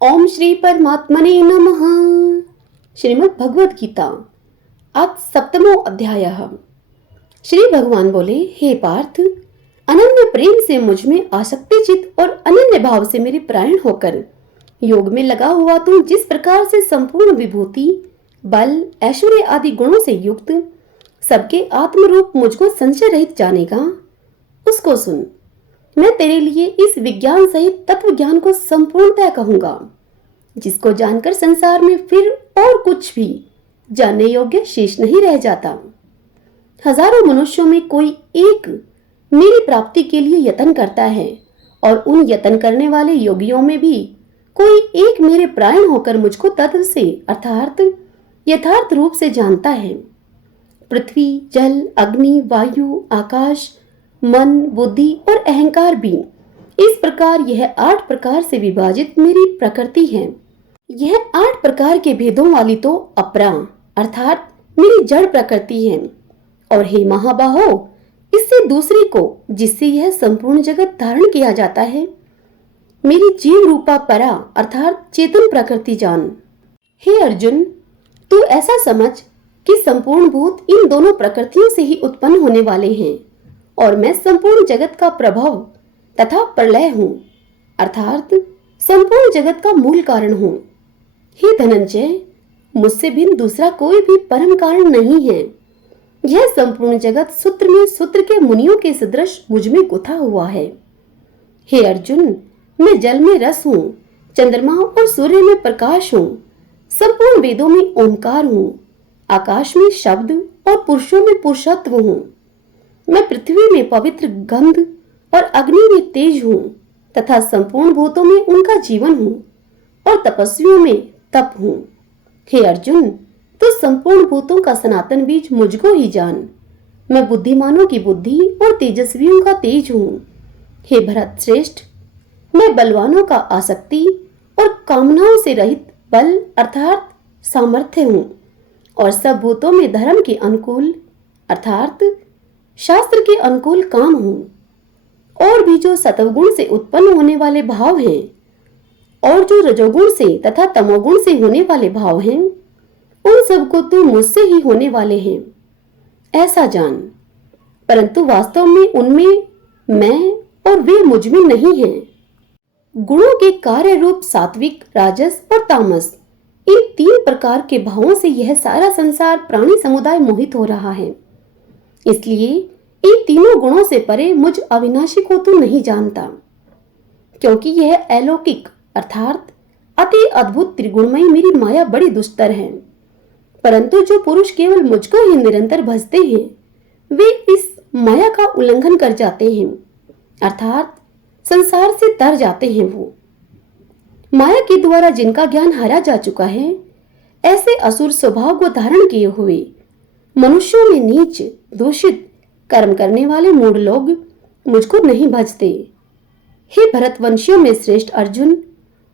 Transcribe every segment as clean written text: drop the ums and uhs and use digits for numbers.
ओम श्री परमात्मने नमः। श्रीमद् भगवद गीता आज सप्तमो अध्याय। श्री भगवान बोले, हे पार्थ, अनन्य प्रेम से मुझ में आसक्ति चित और अनन्य भाव से मेरे प्राण होकर योग में लगा हुआ तू जिस प्रकार से संपूर्ण विभूति, बल, ऐश्वर्य आदि गुणों से युक्त सबके आत्मरूप मुझको संशय रहित जानेगा, उसको सुन। मैं तेरे लिए इस विज्ञान सहित तत्व ज्ञान को संपूर्णतः कहूंगा, जिसको जानकर संसार में फिर और कुछ भी जानने योग्य शेष नहीं रह जाता। हजारों मनुष्यों में कोई एक मेरी प्राप्ति के लिए यत्न करता है और उन यत्न करने वाले योगियों में भी कोई एक मेरे प्राण होकर मुझको तत्व से अर्थात यथार्थ रूप से जानता है। पृथ्वी, जल, अग्नि, वायु, आकाश, मन, बुद्धि और अहंकार भी इस प्रकार यह 8 प्रकार से विभाजित मेरी प्रकृति है। यह 8 प्रकार के भेदों वाली तो अपरा अर्थात मेरी जड़ प्रकृति है। और हे महाबाहो, इससे दूसरी को जिससे यह संपूर्ण जगत धारण किया जाता है, मेरी जीव रूपा परा अर्थात चेतन प्रकृति जान। हे अर्जुन, तू ऐसा समझ कि संपूर्ण भूत इन दोनों प्रकृतियों से ही उत्पन्न होने वाले हैं और मैं संपूर्ण जगत का प्रभाव तथा प्रलय हूँ अर्थात संपूर्ण जगत का मूल कारण हूँ। हे धनंजय, मुझसे भिन्न दूसरा कोई भी परम कारण नहीं है। यह संपूर्ण जगत सूत्र में सूत्र के मुनियों के सदृश मुझ में गुथा हुआ है। हे अर्जुन, मैं जल में रस हूँ, चंद्रमा और सूर्य में प्रकाश हूँ, संपूर्ण वेदों में ओंकार हूँ, आकाश में शब्द और पुरुषों में पुरुषत्व हूँ। मैं पृथ्वी में पवित्र गंध और अग्नि में तेज हूँ तथा संपूर्ण भूतों में उनका जीवन हूँ और तपस्वियों में तप हूँ। हे अर्जुन, तो संपूर्ण भूतों का सनातन बीज मुझको ही जान। मैं बुद्धिमानों की बुद्धि और तेजस्वियों का तेज हूँ। हे भरत श्रेष्ठ, मैं बलवानों का आसक्ति और कामनाओं से रहित बल अर्थात सामर्थ्य हूँ और सब भूतों में धर्म के अनुकूल अर्थात शास्त्र के अनुकूल काम हूँ। और भी जो सतवगुण से उत्पन्न होने वाले भाव हैं और जो रजोगुण से तथा तमोगुण से होने वाले भाव हैं, उन सबको तो मुझसे ही होने वाले हैं, ऐसा जान। परंतु वास्तव में उनमें मैं और वे मुझ में नहीं हैं। गुणों के कार्य रूप सात्विक, राजस और तामस, इन 3 प्रकार के भावों से यह सारा संसार प्राणी समुदाय मोहित हो रहा है। इसलिए इन तीनों गुणों से परे मुझ अविनाशी को तो नहीं जानता, क्योंकि यह अलौकिक अर्थात अति अद्भुत त्रिगुणमयी मेरी माया बड़ी दुस्तर है। परंतु जो पुरुष केवल मुझको ही निरंतर भजते हैं, वे इस माया का उल्लंघन कर जाते हैं अर्थात संसार से तर जाते हैं। वो माया के द्वारा जिनका ज्ञान हारा जा चुका है, ऐसे असुर स्वभाव को धारण किए हुए मनुष्यों में नीच दूषित कर्म करने वाले मूढ़ लोग मुझको नहीं भजते। हे भरतवंशियों में श्रेष्ठ अर्जुन,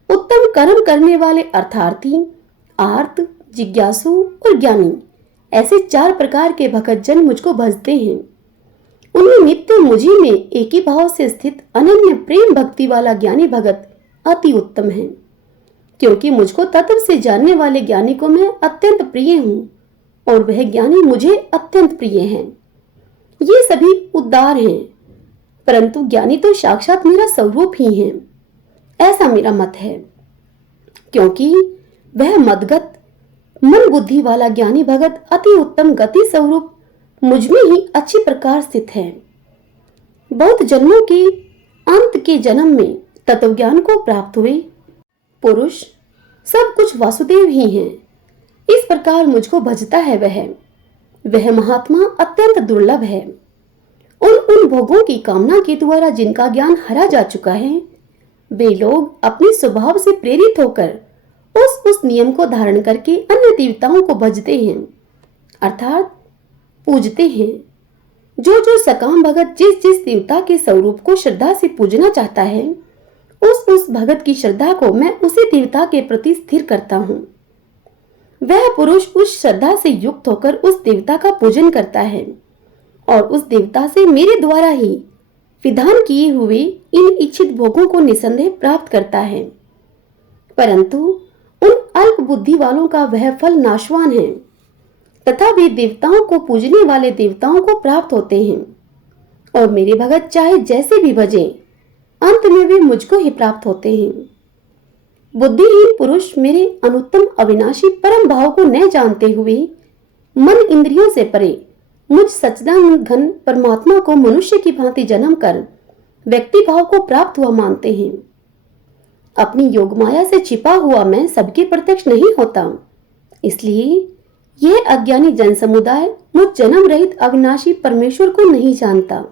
उत्तम कर्म करने वाले अर्थार्थी, आर्त, जिज्ञासु और ज्ञानी, ऐसे 4 प्रकार के भगत जन मुझको भजते हैं। उनमें नित्य मुझी में एक ही भाव से स्थित अनन्य प्रेम भक्ति वाला ज्ञानी भगत अति उत्तम है, क्योंकि मुझको तत्व से जानने वाले ज्ञानी को मैं अत्यंत प्रिय हूँ और वह ज्ञानी मुझे अत्यंत प्रिय है। ये सभी उदार हैं, परंतु ज्ञानी तो साक्षात मेरा स्वरूप ही है, ऐसा मेरा मत है। क्योंकि वह मदगत मन बुद्धि वाला ज्ञानी भगत अति उत्तम गति स्वरूप मुझ में ही अच्छी प्रकार स्थित है। बहुत जन्मों के अंत के जन्म में तत्व ज्ञान को प्राप्त हुए पुरुष सब कुछ वासुदेव ही हैं। इस प्रकार मुझको भजता है वह महात्मा अत्यंत दुर्लभ है। उन भोगों की कामना के द्वारा जिनका ज्ञान हरा जा चुका है, वे लोग अपने स्वभाव से प्रेरित होकर उस नियम को धारण करके अन्य देवताओं को भजते हैं अर्थात पूजते हैं। जो सकाम भगत जिस जिस देवता के स्वरूप को श्रद्धा से पूजना चाहता है, उस भगत की श्रद्धा को मैं उसी देवता के प्रति स्थिर करता हूँ। वह पुरुष उस श्रद्धा से युक्त होकर उस देवता का पूजन करता है और उस देवता से मेरे द्वारा ही विधान किए हुए इन इच्छित भोगों को निसंदेह प्राप्त करता है। परंतु उन अल्प बुद्धि वालों का वह फल नाशवान है तथा वे देवताओं को पूजने वाले देवताओं को प्राप्त होते हैं, और मेरे भगत चाहे जैसे भी भजें, अंत में वे मुझको ही प्राप्त होते हैं। बुद्धिहीन पुरुष मेरे अनुत्तम अविनाशी परम भाव को न जानते हुए मन इंद्रियों से परे मुझ सच्चिदानंद घन परमात्मा को मनुष्य की भांति जन्म कर व्यक्ति भाव को प्राप्त हुआ मानते हैं। अपनी योग माया से छिपा हुआ मैं सबके प्रत्यक्ष नहीं होता, इसलिए यह अज्ञानी जन समुदाय मुझ जन्म रहित अविनाशी परमेश्वर को नहीं जानता,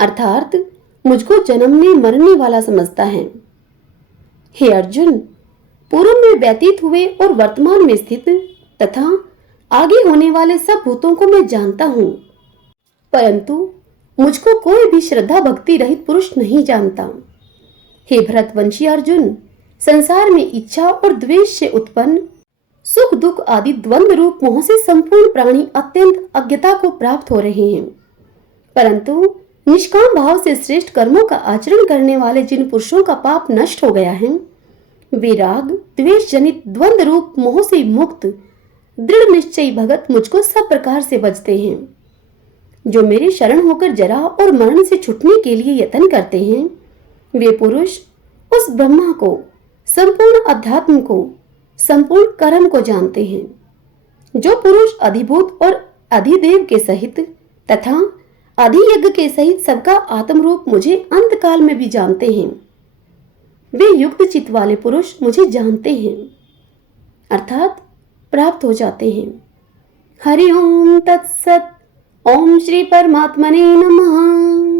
अर्थात मुझको जन्मने मरने वाला समझता है। हे अर्जुन, पूर्व में व्यतीत हुए और वर्तमान में स्थित तथा आगे होने वाले सब भूतों को मैं जानता हूं, परंतु मुझको कोई भी श्रद्धा भक्ति रहित पुरुष नहीं जानता। हे भरतवंशी अर्जुन, संसार में इच्छा और द्वेष से उत्पन्न सुख दुख आदि द्वंद रूप मोह से संपूर्ण प्राणी अत्यंत अज्ञता को प्राप्त हो रहे हैं, परंतु निष्काम भाव से श्रेष्ठ कर्मों का आचरण करने वाले जिन पुरुषों का पाप नष्ट हो गया है, वे राग द्वेष जनित द्वंद रूप मोह से मुक्त दृढ़ निश्चयी भगत मुझको सब प्रकार से बचते हैं। जो मेरे शरण होकर जरा और मरण से छुटने के लिए यत्न करते हैं, वे पुरुष उस ब्रह्मा को, संपूर्ण अध्यात्म को, संपूर्ण कर्म को जानते हैं। जो पुरुष अधिभूत और अधिदेव के सहित तथा अधियज्ञ के सहित सबका आत्म रूप मुझे अंत काल में भी जानते हैं, वे युक्त चित्त वाले पुरुष मुझे जानते हैं, अर्थात प्राप्त हो जाते हैं। हरि ओम तत्सत। ओम श्री परमात्मने नमः।